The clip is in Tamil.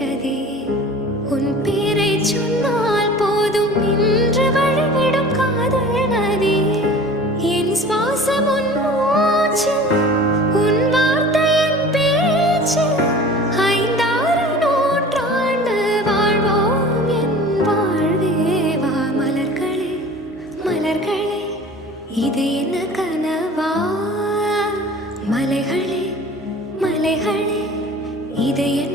ரதி உன் பேரை சொன்னால் போதும் நின்று வழிவிடும் காதல் நதி என் சுவாசம் உன் மூச்சு உன் வார்த்தை என் பேச்சு ஐந்தாறு நூற்றாண்டு வாழ்வோம் என் வாழ்வேவா மலர்களே மலர்களே இது என்ன கனவா மலைகளே மலைகளே இது என்ன